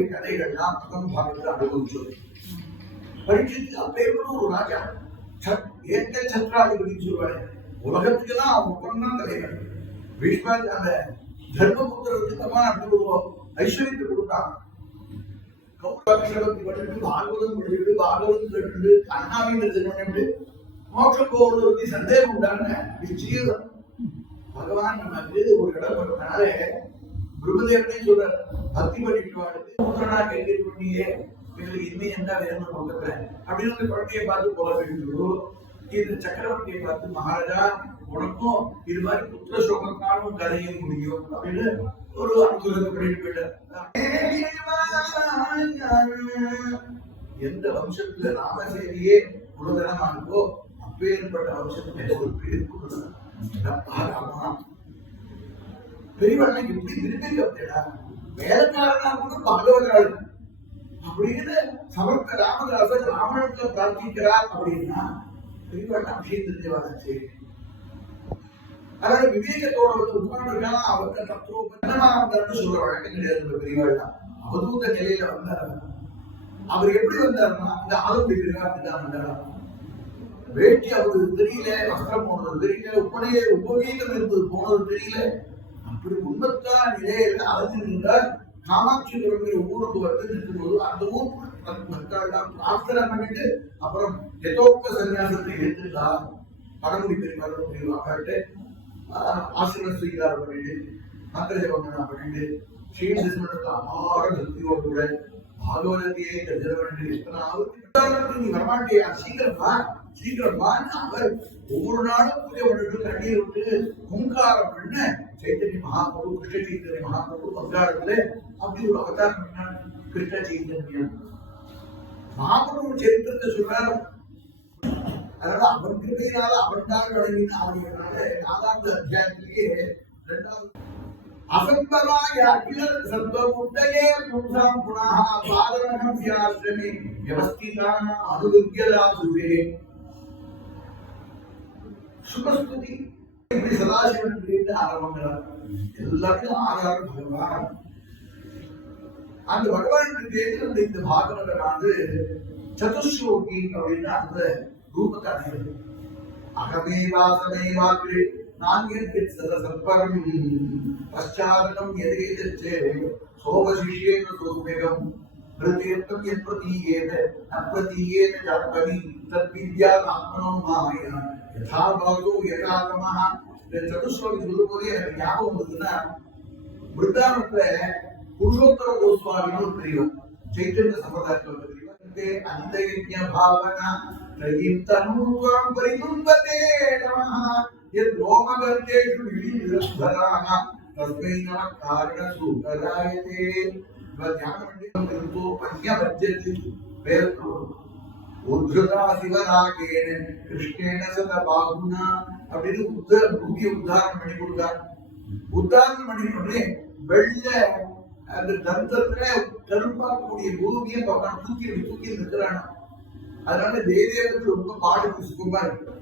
ராமனுடைய கதைகள்லாம் பிரதம பாகத்தில் அனுபவிச்சோம் பரீட்சைக்கு அப்பேற்பட்ட ஒரு ராஜா சத் ஏற்க சத்ராதிபதினு சொல்வாரு உலகத்துக்கெல்லாம் அவங்க பொண்ணா தலைவர். பீஷ்மா அந்த தர்மபுத்திரத்துக்கு அம்மா அப்படி ஒரு ஐஸ்வர்யத்தை கொடுத்தான் பாகவதம் பாகவதம் மோட்ச சந்தேகம் உண்டான நிச்சயம். பகவான் நமக்கு ஒரு இடம் பிரம்மதேவனே சொல்றார். பக்தி பண்ணிட்டு வாழ்த்து புத்திரனா கைகறி பண்ணியே எங்களுக்கு இனிமே என்ன வேணும்னு பக்கத்துல அப்படின்னு அந்த குழந்தையை பார்த்து போல வேண்டும். இந்த சக்கரவர்த்தியை பார்த்து மகாராஜா உனக்கும் இது மாதிரி புத்திர சோகத்தாலும் கதைய முடியும். அப்படின்னு ஒரு அனுகூலத்தை பண்ணிட்டு போயிட்டார். எந்த வம்சத்துல ராமசேரியே குலதனமா இருக்கோ அப்பேற்பட்ட வம்சத்துல ஒரு பேர் குலதனம் பெரியவர்களை எப்படி திருப்பி வைத்தடா வேலைக்காரனா கூட பகலவர்கள் அப்படின்னு சமர்த்த ராமதாசர் ராமனுக்கு பிரார்த்திக்கிறார் அப்படின்னா பெரியவர்கள் விஷயம் தெரிஞ்சவாச்சு அதாவது விவேகத்தோட வந்து உட்கார்ந்துருக்கான் அவருக்கு தத்துவம் சொல்ற வழக்கம் கிடையாது இந்த பெரியவாள்லாம் அவதூத நிலையில வந்தார்? அவர் எப்படி வந்தாருன்னா இந்த ஆளுடைய அப்படிதான் வந்தாரா? வேட்டி அவருக்கு தெரியல வஸ்திரம் போனது தெரியல உப்பனையே உபவீதம் இருந்தது போனது தெரியல. அப்படி உண்மத்தா நிலையில அலைஞ்சு நின்றார் காமாட்சிபுரங்கிற ஊருக்கு வந்து நிற்கும்போது அந்த ஊர் மக்கள்லாம் பிரார்த்தனை பண்ணிட்டு அப்புறம் எதோக்க சன்னியாசத்தை எடுத்துட்டா படமுடி பெரியவாள் பெரியவாட்டு ஆசிரம ஸ்வீகாரம் பண்ணிட்டு மந்திரஜபம் பண்ணிட்டு ஸ்ரீனிவாசனுக்கு அபார பக்தியோடு கூட பாகவதத்தையே கருத வேண்டும் எத்தனை ஆவத்து நீ வரமாட்டியா? சீக்கிரம் வா சீக்கிரம் வான்னு அவர் ஒவ்வொரு நாளும் பூஜை பண்ணிட்டு கண்ணீர் விட்டு ஓங்காரம் பண்ண चैतन्य महाप्रभु कृष्ण चैतन्य महाप्रभु बंगाल में अब जो अवतार मिलना कृष्ण चैतन्य मिला महाप्रभु के चरित्र के सुनार अगर आप मंदिर में आ रहा अवतार लड़ने की आ रही है ना आधा तो இப்படி சதாசிவன் கேட்டு ஆரம்பங்கிறார் எல்லாத்தையும் ஆறாறு பகவான் அந்த பகவான் கேட்டு இந்த பாகவதனானது சதுஸ்லோகி அப்படின்னு அந்த ரூபத்தை அடைகிறது நான்கு சதசற்பரம் எதேதச்சே பிரதீர்த்தம் பிரதீயேத தத் வித்யா ஆத்மனோ ಯಥಾಭವತು ಯಥಾತಮಃ ಚತುಶ್ವಾಮಿ ಗುರುಗೋಲಿ ಯಾವ ಒಂದು ದಿನ ವೃದ್ಧ ಮತ್ತೆ ಪುರುಷೋತ್ತರ ಗೋಸ್ವಾಮಿ ಪ್ರಿಯ ಚೈತನ್ಯ ಸಂಪ್ರದಾಯಕ್ಕೆ ಅಂತಯಜ್ಞ ಭಾವನ ತ್ರಯಿತನೂತ್ವಂ ಪರಿತುಂಬತೇ ನಮಃ ಎತ್ ರೋಮಗಂತೇಷು ವಿಧಿನಿರ್ಧರಾಃ ತಸ್ಮೈ ನಮಃ ಕಾರಣ ಸುಖದಾಯತೆ ಇವಾಗ ಧ್ಯಾನ ಮಾಡಿ ಒಂದು ಪದ್ಯ ಬದ್ಧತೆ ಬೇರೆ உத்ருதா சிவராகேன கிருஷ்ணேன சத பாகுனா அப்படின்னு உத்த முக்கிய உத்தாரணம் பண்ணி கொடுத்தார் உத்தாரணம் பண்ணி உடனே வெள்ள அந்த தந்தத்துல கருப்பாக்கக்கூடிய பூமியை பக்கம் தூக்கி தூக்கி நிற்கிறானா அதனால தேவியருக்கு ரொம்ப பாடு சுகமா இருக்கு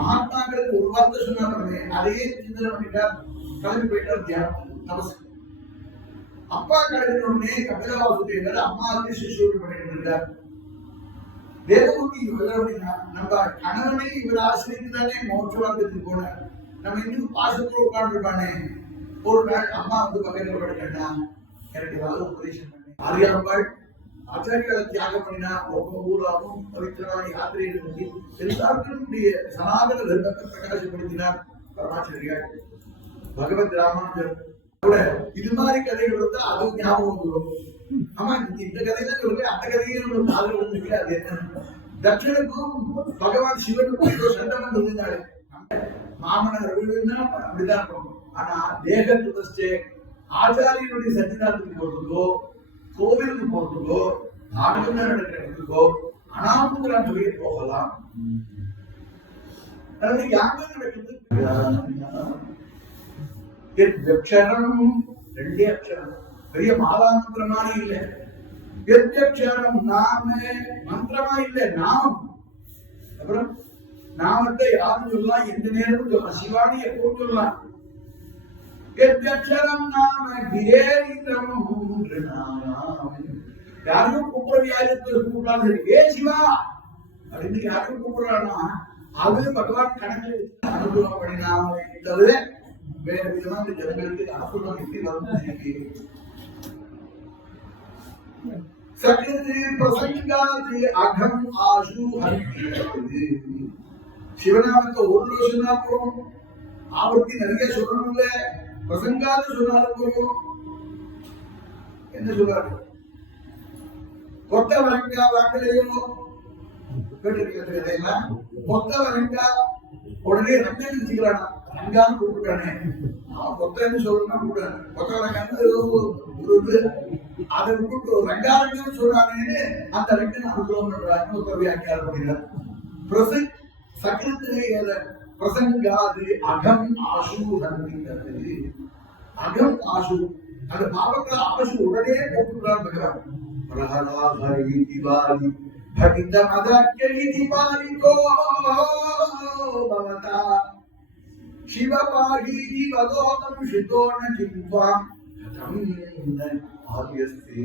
மகாத்மாக்களுக்கு ஒரு வார்த்தை சொன்னாங்க அதையே சிந்தனை பண்ணிட்டார் கிளம்பி போயிட்டார் தியானம். நமஸ்காரம் அப்பா கிளம்பின உடனே கபிலவாசுதேவர் அம்மாவுக்கு சிசுவோடு பண்ணிட்டு இருந்தார். தேவமூர்த்தி இவர் அப்படின்னா நம்ம கணவனை இவர் ஆசிரியத்து தானே மோட்சவாதத்துக்கு போனார். நம்ம இன்னும் பாசத்தோடு உட்கார்ந்துருக்கானே ஒரு நாள் அம்மா வந்து பக்கத்தில் படிக்கட்டா எனக்கு ஏதாவது உபதேசம் பண்ணி. ஆரியாம்பாள் ஆச்சாரியால தியாகம் பண்ணினா ஒவ்வொரு ஊராகவும் பவித்திரமான யாத்திரையை நடத்தி எல்லாருக்கும் சனாதன தர்மத்தை பிரகாசப்படுத்தினார் பரமாச்சாரியார். பகவத் ராமானுஜர் கூட இது மாதிரி கதைகள் வந்து அது ஞாபகம் வந்துடும். ஆமா இந்த கதையில சொல்லுங்க அந்த கதையில ஒரு காதல் வந்து அது என்ன? தட்சனுக்கும் பகவான் சிவனுக்கும் சண்டை வந்திருந்தாரு மாமனார் வீடுன்னா அப்படிதான் இருக்கும். ஆனா தேக ஆச்சாரியனுடைய சன்னிதானத்துக்கு போறதுக்கோ கோவிலுக்கு போறதுக்கோ நாடகம் நடக்கிற இடத்துக்கோ அனாமுதராட்டவே போகலாம். யாகம் நடக்குது? எத்தக்ஷரம் ரெண்டே அக்ஷரம். பெரிய மாலாமந்திரம் இல்ல. எத்தக்ஷரம் நாம மந்திரமா இல்ல நாம். அப்புறம் நாமத்தை யாரும் சொல்லலாம் எந்த நேரத்துக்கு சிவானிய போட்டுலாம் எப்போ சொல்லலாம் எத்தக்ஷரம் நாம கிரேரிதம் யாரையும் கூப்பிடுற யாருக்கு கூப்பிடாது ஏ சிவா! அப்படின்னு யாரையும் கூப்பிடுறானா அது பகவான் கணக்கு அனுபவம் பண்ணினாமே தவிர வேற விதமா இந்த ஜனங்களுக்கு அற்புதம் எப்படி வந்து சகலத்து பிரசங்காது அகம் ஆசு ஹரிக்கிறது. சிவநாமத்தை ஒரு தடவை சொன்னா போதும் ஆவர்த்தி நிறைய சொல்லணும்ல. பிரசங்காது சொன்னாலும் போதும் என்ன சொல்றாரு கொத்த வரங்கா வாக்கிலையோ கேட்டிருக்கிறது கதையெல்லாம் கொத்த வரங்கா உடனே ரங்கன் நினைச்சுக்கிறானா ரங்கான்னு கூப்பிட்டானே அவன் கொத்தன்னு சொல்லணும் கூட கொத்த வரங்கான்னு ஏதோ ஒரு அதை விட்டு ரங்காரங்கன்னு சொல்றானேன்னு அந்த ரங்கன் அனுகூலம் பண்றாங்க ஒரு வியாக்கியாரம் பண்ணிடுறார் பிரசங் சக்கரத்திலே எத பிரசங்காது அகம் ஆசு நம்பிக்கிறது அகம் ஆசு அந்த பாவங்களை ஆசு உடனே போட்டுக்கிறார் பகவான். பிரகலாதரி திவாலி பகித மதக்கரி திவாலிகோ பவதா. சிவபாகீதி வதோகம் சிதோன கிம்வாம் கதம் ஆரியஸ்தே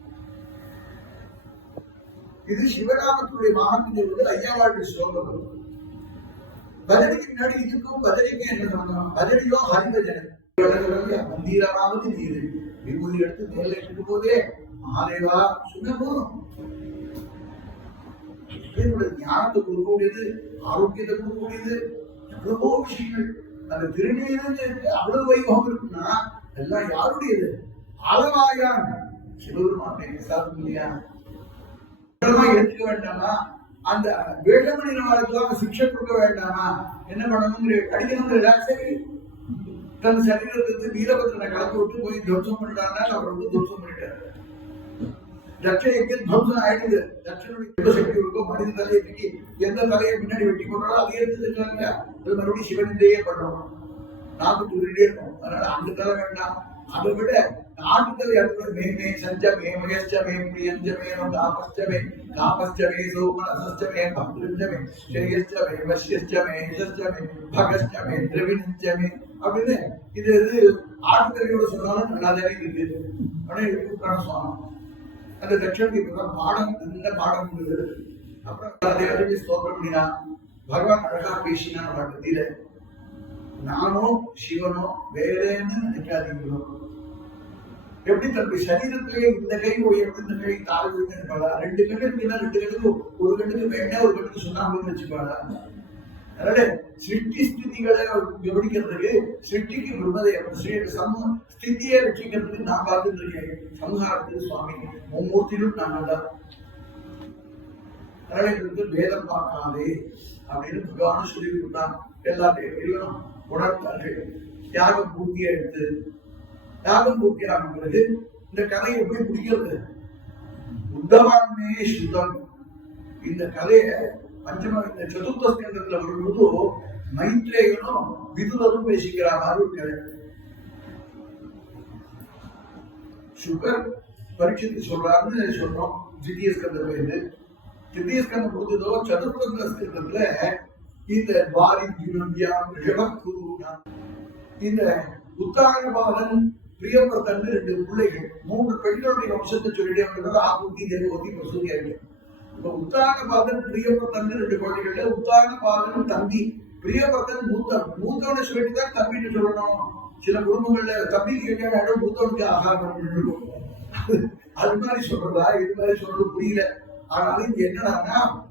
இது சிவராமத்துடைய மகாத்மியம் ஐயாவாளுடைய ஸ்லோகம். பஜனைக்கு முன்னாடி இதுக்கும் பஜனைக்கும் என்ன சம்பந்தம்? பஜனையோ ஹரிபஜனை மந்திரமாவது நீரு. விபூதி எடுத்து மேல எடுக்கும் போதே மகாதேவா சொன்ன போதும் ஞானத்தை கொடுக்கக்கூடியது ஆரோக்கியத்தை கொடுக்கக்கூடியது எவ்வளவோ விஷயங்கள். அந்த திருநீருக்கு அவ்வளவு வைபவம் இருக்குன்னா எல்லாம் யாருடையது? அளவாயான் சிவபெருமான் சாப்பிடும் இல்லையா எடுத்துக்க வேண்டாமா? அந்த வேடமணி சிக்ஷை கொடுக்க வேண்டாமா? என்ன பண்ணணுங்கிற அடிக்கணுங்கிற சரி. தன் சரீரத்துக்கு வீரபத்திரனை கலந்து விட்டு போய் துவம்சம் பண்ணிட்டாருன்னா அவர் வந்து துவம்சம் பண்ணிட்டாரு. தட்சணைக்கு துவம்சம் ஆயிடுது. தட்சனுடைய சக்தி இருக்கோ மனித தலையை தூக்கி எந்த தலையை பின்னாடி வெட்டி கொண்டாலும் அது எடுத்துருக்காங்க மறுபடியும் சிவனிந்தையே பண்றோம் நாக்கு இருக்கும் அதனால அந்த தலை வேண்டாம். அதை விட நாட்டுத்தலை அடுத்தது மே மே சஞ்சமே மகேஷ்டமே பிரியஞ்சமே தாபஸ்டமே தாபஸ்டமே சோமனசஸ்டமே பக்திஞ்சமே ஸ்ரேயஸ்டமே வஷ்யஸ்டமே யசஸ்டமே பகஸ்டமே திரவிணஞ்சமே அப்படின்னு இது இது ஆட்டுத்தலையோட சொன்னாலும் நல்லாதானே இருக்கு அப்படின்னு கூப்பிட்டான சொன்னோம் அந்த தட்சணத்துக்கு இப்பதான் பாடம் நல்ல பாடம் இருந்தது அப்புறம் தேவதைக்கு ஸ்தோத்திரம் பண்ணினா பகவான் அழகா பேசினா பட்டத்தில நானோ சிவனோ வேறேன்னு நினைக்காதீங்களோ எப்படி தன்னுடைய சரீரத்திலே இந்த கை உயர்ந்து இந்த கை தாழ்வு இருப்பாளா ரெண்டு கண்ணு இருக்குன்னா ரெண்டு கண்ணுக்கு ஒரு கண்ணுக்கு வேணா ஒரு கண்ணுக்கு சுண்ணாம்புன்னு வச்சுப்பாளா அதனால சிருஷ்டி ஸ்திதிகளை கவனிக்கிறதுக்கு சிருஷ்டிக்கு பிரம்மதேவ ஸ்ரீ சம ஸ்திதியை ரட்சிக்கிறதுக்கு நான் பார்த்துட்டு இருக்கேன். சம்ஹாரத்துக்கு சுவாமி மும்மூர்த்தியிலும் நான் தான் அதனால இது வந்து வேதம் பார்க்காதே அப்படின்னு பகவான் சொல்லி கொடுத்தான். எல்லா தேவையிலும் உணர்த்தார்கள் தியாகம் பூர்த்தியா எடுத்து தியாகம் பூர்த்தியான பிறகு இந்த கதையை எப்படி பிடிக்கிறது உத்தவான்மே சுதம் இந்த கதையை பஞ்சம இந்த சதுர்த்த ஸ்கந்தத்துல வரும்போது மைத்ரேயனும் விதுரனும் பேசிக்கிற மாதிரி ஒரு கதை சுகர் பரீட்சித்து சொல்றாருன்னு சொன்னோம் தித்திய ஸ்கந்தத்துல இருந்து. தித்திய ஸ்கந்தம் கொடுத்ததோ சதுர்த்த ஸ்கந்தத்துல இந்த வாரி தினம் ரிஷபக்குரு இந்த பிரியப்பர் பிரியப்பர்த்தன் ரெண்டு பிள்ளைகள் மூன்று பெண்களுடைய வம்சத்தை சொல்லிட்டே வந்தது ஆபூத்தி தேவவதி மசூதி ஆகிட்டு இப்ப உத்தானபாதன் பிரியபர்த்தன் ரெண்டு குழந்தைகள்ல உத்தானபாதன் தம்பி பிரியபர்த்தன் மூத்தன் மூத்தவனை சொல்லிட்டு தான் தம்பின்னு சொல்லணும். சில குடும்பங்கள்ல தம்பி கேட்காத மூத்தவனுக்கு ஆகாரம் இருக்கும். அது- மாதிரி சொல்றதா? இது மாதிரி சொல்றது புரியல. ஆனாலும் இங்க என்னன்னா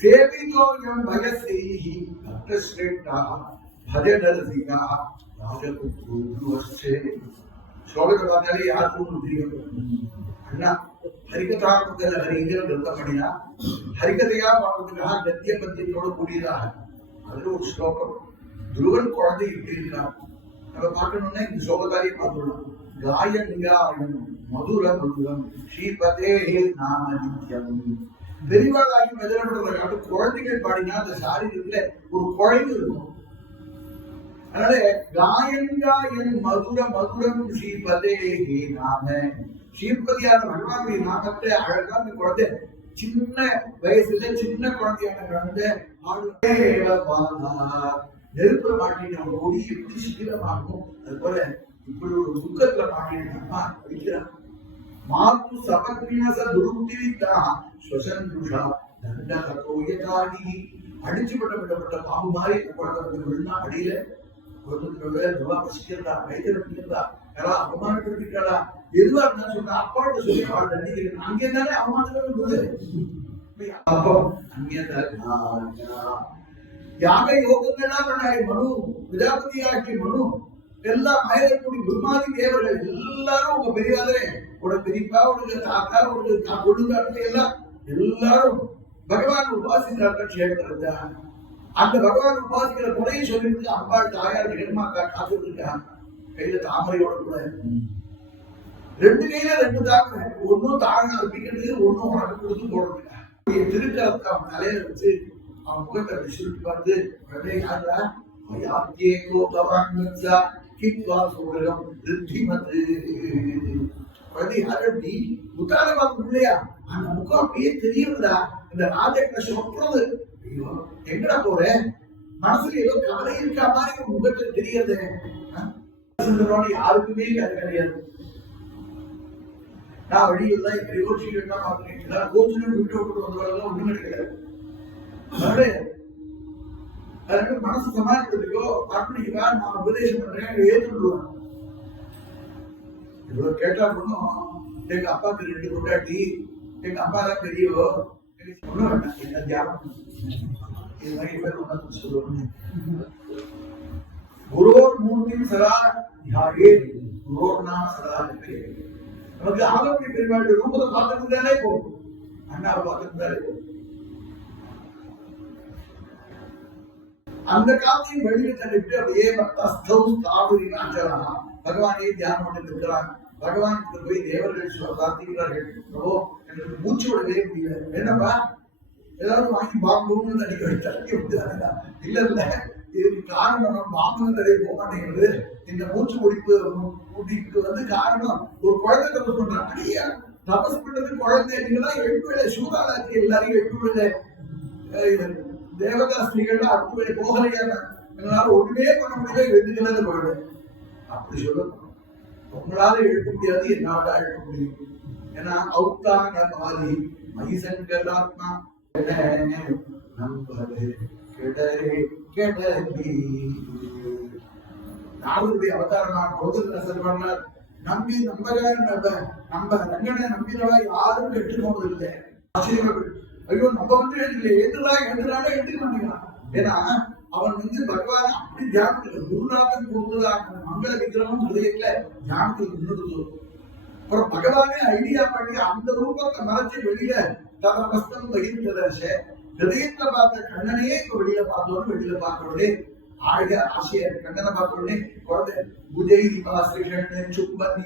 சேவிதோயம் பயசைஹி பக்தஸ்ரேஷ்டா பஜனரசிகா ராஜபுத்ருவஸ்சே ஸ்லோகத்தை பார்த்தாலே யாருக்கும் தெரியும் அண்ணா ஹரிகதா ஹரிகதாக்குதல் ஹரிங்கிற நிறுத்தம் பண்ணினா ஹரிகதையா பாடுறதுக்காக கத்திய பத்தியத்தோடு கூடியதாக அதுல ஒரு ஸ்லோகம் துருவன் குழந்தை இப்படி இருக்கிறான் நம்ம பார்க்கணும்னா இந்த ஸ்லோகத்தாலேயே பார்த்துடலாம் காயங்காயம் மதுர மதுரம் ஸ்ரீபதே நாம நித்யம் பெரியவாளாகி மெதனப்படுறத காட்டு குழந்தைகள் பாடினா அந்த சாரீரத்துல ஒரு குழைவு இருக்கும். அதனால காயங்கா என் மதுர மதுரம் ஸ்ரீபதே நாம. ஸ்ரீபதியான பகவானுடைய நாமத்தை அழகா அந்த குழந்தை சின்ன வயசுல சின்ன குழந்தையான குழந்தை ஆடு நெருப்புல மாட்டின ஒரு கொடி எப்படி சீக்கிரமாகும் அது போல இப்படி ஒரு துக்கத்துல மாட்டின அம்மா வைக்கிறான் மாத்து சபக்ரிணச துருக்திவித்தா ஸ்வசந்துஷா தண்டகோயதாடி அடிச்சு விட்ட விடப்பட்ட பாம்பு மாதிரி இந்த குழந்தை விழுந்தா அடியில குடும்பத்துல துவா பசிக்கிறதா வயிற்று இருக்கிறதா யாரா அவமானப்படுத்திக்கிறதா எதுவா இருந்தாலும் சொன்னா அப்பாட்ட சொல்லி அவள் தண்டிக்கிறேன் அங்கே இருந்தாலே அவமானங்கள் இருந்தது அப்போ அங்கே யாக யோகங்கள்லாம் பண்ணாய் மனு பிரஜாபதியாகிய மனு எல்லாம் மயிலக்கூடிய குருமாதி தேவர்கள் எல்லாரும் உங்க பெரியாதரே உட பெரியப்பா உனக்கு தாத்தா உனக்கு கொடுங்காட்டு எல்லாம் எல்லாரும் பகவான் உபாசிக்கிறார்கள் க்ஷேத்திரத்தை அந்த பகவான் உபாசிக்கிற முறையை சொல்லிட்டு அம்பாள் தாயார் ஜெகன்மாக்கா காத்துட்டு இருக்கா கையில தாமரையோட கூட. ரெண்டு கையில ரெண்டு தாமரை. ஒன்னும் தாங்க பிக்கிறது ஒன்னும் உனக்கு கொடுத்து போடுறதுக்கு? திருக்கரத்தை அவன் தலையில வச்சு அவன் முகத்தை சுருட்டு பார்த்து உடனே யாருடா? யாத்தியே கோபவான்சா ரித்திமது குழந்தை இல்லையா அந்த முகம் அப்படியே தெரியுதுடா இந்த ராஜகிருஷ்ண சொல்றது ஐயோ எங்கடா போற மனசுல ஏதோ கவலை இருக்கா மாதிரி உன் முகத்துல தெரியுது யாருக்குமே அது கிடையாது நான் வழியில் தான் இப்படி யோசிச்சுட்டு தான் விட்டு விட்டு வந்தவரெல்லாம் ஒண்ணும் கிடையாது. அதனால அதனால மனசு சமாளிக்கிறதுக்கோ அப்படிங்களா நான் உபதேசம் பண்றேன் ஏற்றுடுவேன் இவ்வளவு கேட்டா ஒண்ணும் எங்க அப்பாவுக்கு ரெண்டு கொண்டாட்டி எங்க அப்பா தான் பெரியவோ எனக்கு ஒண்ணும் வேண்டாம் என்ன தியானம் இது மாதிரி பேர் ஒன்று சொல்லுவாங்க குரோர் மூர்த்தி சதா யாரே குரோர் நாம் சதா நிற்பே. நமக்கு ஆலோசனை பெருமாளுடைய ரூபத்தை பார்த்துட்டு தானே போகும் அண்ணாவை பார்த்துட்டு தானே போகும் அந்த காலத்தையும் வெளியில தள்ளிட்டு அப்படியே பக்தஸ்தௌ ஸ்தாபுரினாச்சலாம் பகவானே தியானம் பண்ணிட்டு இருக்கிறான் பகவான் போய் தேவர்கள் சொல்ல பிரார்த்திக்கிறார்கள். பிரபோ எனக்கு மூச்சு விடவே முடியல. என்னப்பா? ஏதாவது வாங்கி பாம்புன்னு நடிக்க தள்ளி விட்டுறாங்க இல்ல இல்ல. இதுக்கு காரணம் பாம்பு நிறைய போக மாட்டேங்கிறது இந்த மூச்சு முடிப்பு முடிப்புக்கு வந்து காரணம். ஒரு குழந்தை தப்பு பண்றான் அடியா தபஸ் பண்றது குழந்தை. நீங்களாம் எழுப்பு வேலை சூதாளாக்கி எல்லாரையும் எழுப்பு வேலை அஹ் இது தேவதாஸ்திரிகள் அடுத்த வேலை போகலையா எங்களால ஒண்ணுமே பண்ண முடியல எழுதுகிறது வேணும் அப்படி சொல்லணும் உங்களால எழுப்ப முடியாது என்னால எழுப்ப முடியும் ஏன்னா அவுத்தான பாதி மைசங்கலாத்மா நம்பது கெடரே கெடரி நாளுடைய அவதாரமான கௌதல செல்வனார் நம்பி நம்பக நம்ப நம்ம ரங்கனை நம்பினவா யாரும் கெட்டு போனதில்லை ஆச்சரியப்பட்டு ஐயோ நம்ம வந்து எழுதல எதுடா எழுதுறாங்க எழுதிக்க மாட்டேங்கிறான். ஏன்னா அவன் வந்து பகவான் அப்படி தியானத்துல குருநாதன் கொடுத்ததாக மங்கள விக்கிரமம் ஹிருதயத்துல தியானத்துல நின்றுட்டு அப்புறம் பகவானே ஐடியா பண்ணி அந்த ரூபத்தை மறைச்சு வெளியில ததமஸ்தம் பகிர்ந்ததர்ஷ ஹிருதயத்துல பார்த்த கண்ணனையே இப்ப வெளியில பார்த்தோன்னு வெளியில பார்த்த உடனே ஆழ ஆசையா கண்ணனை பார்த்த உடனே குழந்தை புஜை நிவாசிஷன் சுப்பன்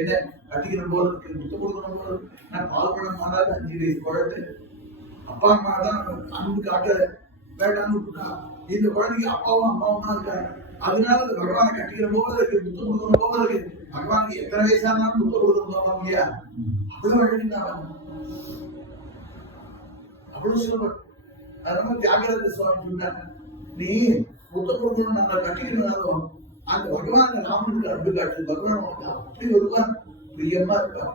என்ன? கட்டிக்கிற போல இருக்கு முத்து கொடுக்கணும் போல நான் பால் படம் மாறாது அஞ்சு வயசு குழந்தை. அப்பா அம்மா தான் அன்பு காட்ட வேண்டாம்னு விட்டுட்டா. இந்த குழந்தைக்கு அப்பாவும் அம்மாவும் தான் இருக்காரு அதனால அந்த பகவானை கட்டிக்கிற போது இருக்கு முத்தம் கொடுக்கணும் போது இருக்கு பகவானுக்கு எத்தனை வயசானாலும் முத்தம் கொடுக்கணும் தோணும் இல்லையா? அவ்வளவு அழகினாங்க அவ்வளவு சுலபம் அதனால தியாகராஜ சுவாமி சொன்னார். நீ முத்தம் கொடுக்கணும் நாங்க கட்டிக்கிறதாலும் அந்த பகவான் ராமனுக்கு அன்பு காட்டு. பகவான் உனக்கு அப்படி வருவான் பிரியமா இருப்பான்.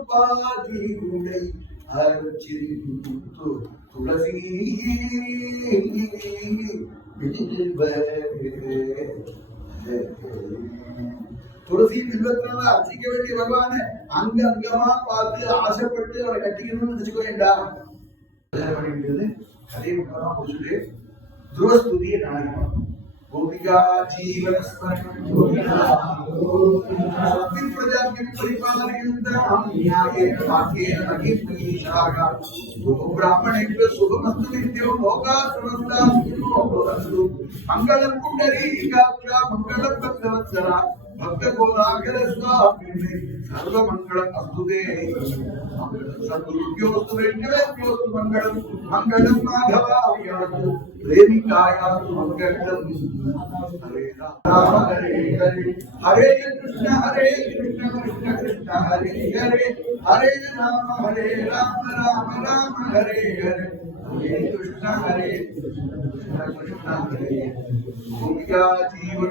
நிலதூதிருபாதிகுடை அருச்சிரித்து துளசி துளசி பின்பத்தினால அர்ச்சிக்க வேண்டிய பகவான அங்க அங்கமா பார்த்து ஆசைப்பட்டு அவளை கட்டிக்கணும்னு நினைச்சுக்கோ அதே மட்டும் தான் துருவஸ்துதியை நாளைக்கு गोपिका जीवन प्रजापति परिपालयन्तां न्यायेन वाक्येन अहितमीशागा ब्राह्मणेभ्य शुभमस्तु नित्यं लोकाः समस्ताः सुखिनो भवन्तु मङ्गलं पुण्डरीकाक्षा मङ्गलं भक्तवत्सला भक्तगोरागर स्वामिने सर्वमङ्गलम् अस्तु ते सद्गुरुभ्योऽस्तु वेङ्कटेभ्योऽस्तु मङ्गलं मङ्गलं माधवायास्तु دیوی کائنات کو ہم کہتے ہیں رام۔ ہرے رام رام رام ہرے ہرے۔ ہرے کرشنا ہرے کرشنا کرشنا جیون